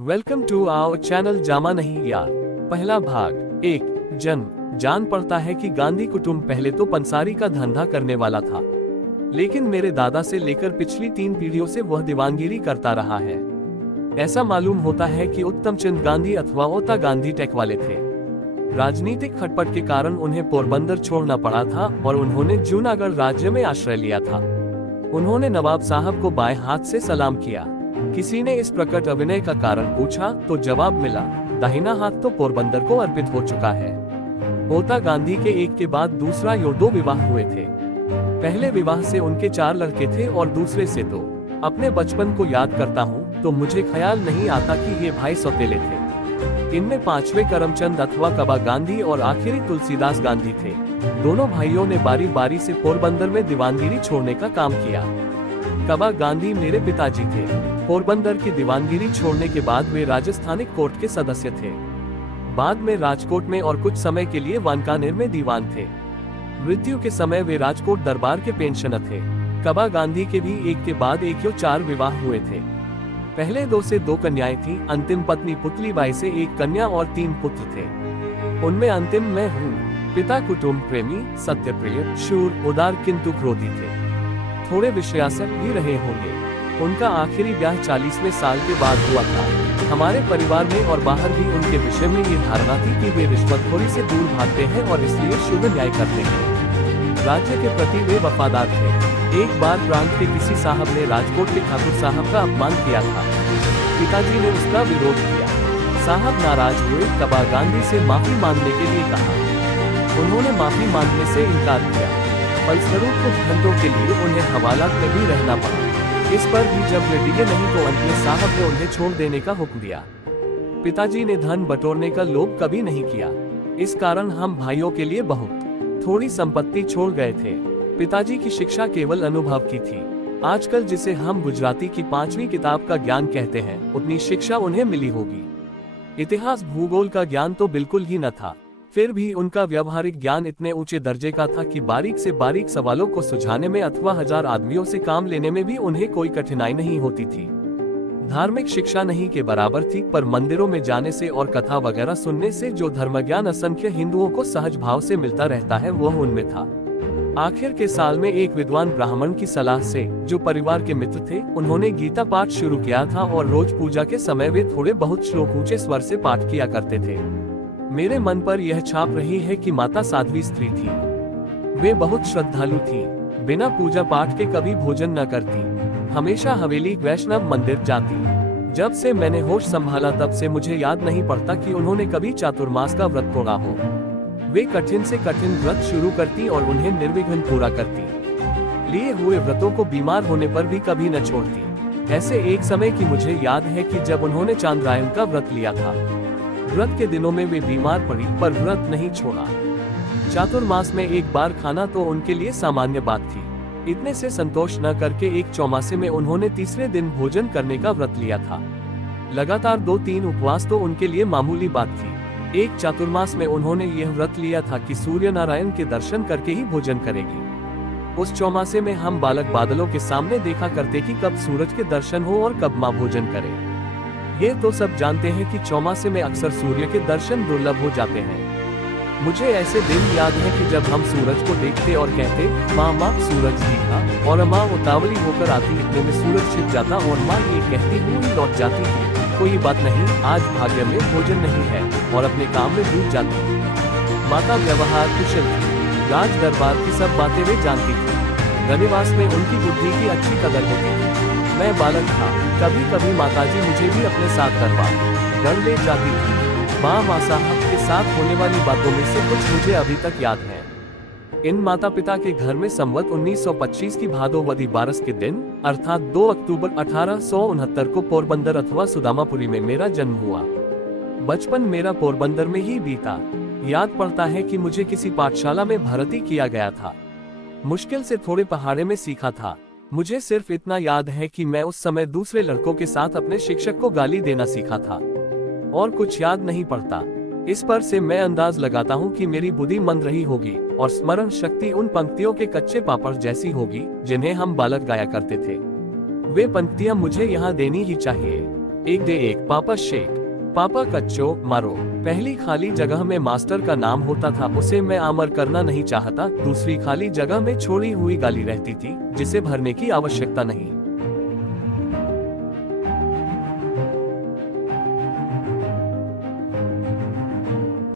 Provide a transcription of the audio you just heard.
Welcome to our channel जामा नहीं यार। पहला भाग। एक जान पड़ता है कि गांधी कुटुंब पहले तो पंसारी का धंधा करने वाला था, लेकिन मेरे दादा से लेकर पिछली 3 पीढ़ियों से वह दीवानगिरी करता रहा है। ऐसा मालूम होता है कि उत्तम चंद गांधी अथवा ओता गांधी टेक वाले थे। राजनीतिक खटपट के कारण उन्हें पोरबंदर छोड़ना पड़ा था और उन्होंने जूनागढ़ राज्य में आश्रय लिया था। उन्होंने नवाब साहब को बाएं हाथ से सलाम किया। किसी ने इस प्रकट अभिनय का कारण पूछा तो जवाब मिला, दाहिना हाथ तो पोरबंदर को अर्पित हो चुका है। ओता गांधी के एक के बाद दूसरा 2 विवाह हुए थे। पहले विवाह से उनके 4 लड़के थे और दूसरे से 2। अपने बचपन को याद करता हूँ तो मुझे ख्याल नहीं आता कि ये भाई सौतेले थे। इनमें 5वें करमचंद अथवा कबा गांधी और आखिरी तुलसीदास गांधी थे। दोनों भाइयों ने बारी बारी से पोरबंदर में दीवानगिरी छोड़ने का काम किया। कबा गांधी मेरे पिताजी थे। पोरबंदर की दीवानगिरी छोड़ने के बाद वे राजस्थानिक कोर्ट के सदस्य थे। बाद में राजकोट में और कुछ समय के लिए वानकानेर में दीवान थे। मृत्यु के समय वे राजकोट दरबार के पेंशनर थे। कबा गांधी के भी एक के बाद एक 4 विवाह हुए थे। पहले 2 से 2 कन्याएं थीं। अंतिम पत्नी पुतलीबाई से 1 कन्या और 3 पुत्र थे। उनमें अंतिम मैं हूँ। पिता कुटुंब प्रेमी, सत्यप्रिय, शूर, उदार किंतु क्रोधी थे। थोड़े विषयासक भी रहे होंगे। उनका आखिरी ब्याह 40वें साल के बाद हुआ था। हमारे परिवार में और बाहर भी उनके विषय में ये धारणा थी कि वे रिश्वतखोरी से दूर भागते हैं और इसलिए शुभ न्याय करते हैं। राज्य के प्रति वे वफादार थे। एक बार प्रांत के किसी साहब ने राजकोट के ठाकुर साहब का अपमान किया था। पिताजी ने उसका विरोध किया। साहब नाराज हुए, कबा गांधी से माफी मांगने के लिए कहा। उन्होंने माफी मांगने से इनकार किया। फलस्वरूप कुछ घंटों के लिए उन्हें हवालात में भी रहना पड़ा। इस पर भी जब वे डिगे नहीं तो अंत में साहब ने उन्हें छोड़ देने का हुक्म दिया। पिताजी ने धन बटोरने का लोभ कभी नहीं किया। इस कारण हम भाइयों के लिए बहुत थोड़ी संपत्ति छोड़ गए थे। पिताजी की शिक्षा केवल अनुभव की थी। आजकल जिसे हम गुजराती की 5वीं किताब का ज्ञान कहते हैं, उतनी शिक्षा उन्हें मिली होगी। इतिहास भूगोल का ज्ञान तो बिल्कुल ही न था। फिर भी उनका व्यवहारिक ज्ञान इतने ऊंचे दर्जे का था कि बारीक से बारीक सवालों को सुलझाने में अथवा 1000 आदमियों से काम लेने में भी उन्हें कोई कठिनाई नहीं होती थी। धार्मिक शिक्षा नहीं के बराबर थी, पर मंदिरों में जाने से और कथा वगैरह सुनने से जो धर्मज्ञान असंख्य हिंदुओं को सहज भाव से मिलता रहता है, वह उनमें था। आखिर के साल में एक विद्वान ब्राह्मण की सलाह से, जो परिवार के मित्र थे, उन्होंने गीता पाठ शुरू किया था और रोज पूजा के समय वे थोड़े बहुत श्लोक ऊंचे स्वर से पाठ किया करते थे। मेरे मन पर यह छाप रही है कि माता साध्वी स्त्री थी। वे बहुत श्रद्धालु थी। बिना पूजा पाठ के कभी भोजन न करती। हमेशा हवेली वैष्णव मंदिर जाती। जब से मैंने होश संभाला तब से मुझे याद नहीं पड़ता कि उन्होंने कभी चातुर्मास का व्रत तोड़ा हो। वे कठिन से कठिन व्रत शुरू करती और उन्हें निर्विघ्न पूरा करती। लिए हुए व्रतों को बीमार होने पर भी कभी न छोड़ती। ऐसे एक समय की मुझे याद है कि जब उन्होंने चांद्रायन का व्रत लिया था। व्रत के दिनों में वे बीमार पड़ी, पर व्रत नहीं छोड़ा। चातुर्मास में एक बार खाना तो उनके लिए सामान्य बात थी। इतने से संतोष न करके एक चौमासे में उन्होंने तीसरे दिन भोजन करने का व्रत लिया था। लगातार 2-3 उपवास तो उनके लिए मामूली बात थी। एक चातुर्मास में उन्होंने यह व्रत लिया था कि सूर्य नारायण के दर्शन करके ही भोजन करेगी। उस चौमासे में हम बालक बादलों के सामने देखा करते कि कब सूरज के दर्शन हो और कब माँ भोजन करे। ये तो सब जानते हैं कि चौमासे में अक्सर सूर्य के दर्शन दुर्लभ हो जाते हैं। मुझे ऐसे दिन याद है कि जब हम सूरज को देखते और कहते, माँ माँ सूरज दिखा, और माँ उतावली होकर आती, इतने में सूरज छिप जाता और माँ ये कहती हुई लौट जाती थी, कोई बात नहीं, आज भाग्य में भोजन नहीं है, और अपने काम में डूब जाती। माता व्यवहार कुशल थी। राज दरबार की सब बातें वे जानती थी। रनिवास में उनकी बुद्धि की अच्छी कदर होती थी। मैं बालक था। कभी कभी माताजी मुझे भी अपने साथ दरबार ले जाती थी। माँ साहब के साथ होने वाली बातों में से कुछ मुझे अभी तक याद है। इन माता पिता के घर में संवत 1925 की भादोवदी बारस के दिन, अर्थात 2 अक्टूबर 1869 को पोरबंदर अथवा सुदामापुरी में मेरा जन्म हुआ। बचपन मेरा पोरबंदर में ही बीता। याद पड़ता है कि मुझे किसी पाठशाला में भर्ती किया गया था। मुश्किल से थोड़े पहाड़े में सीखा था। मुझे सिर्फ इतना याद है कि मैं उस समय दूसरे लड़कों के साथ अपने शिक्षक को गाली देना सीखा था, और कुछ याद नहीं पड़ता। इस पर से मैं अंदाज लगाता हूँ कि मेरी बुद्धि मंद रही होगी और स्मरण शक्ति उन पंक्तियों के कच्चे पापड़ जैसी होगी जिन्हें हम बालक गाया करते थे। वे पंक्तियां मुझे यहाँ देनी ही चाहिए। एक दे एक पापा शेख। पापा कच्चो मारो। पहली खाली जगह में मास्टर का नाम होता था, उसे मैं आमर करना नहीं चाहता। दूसरी खाली जगह में छोड़ी हुई गाली रहती थी, जिसे भरने की आवश्यकता नहीं।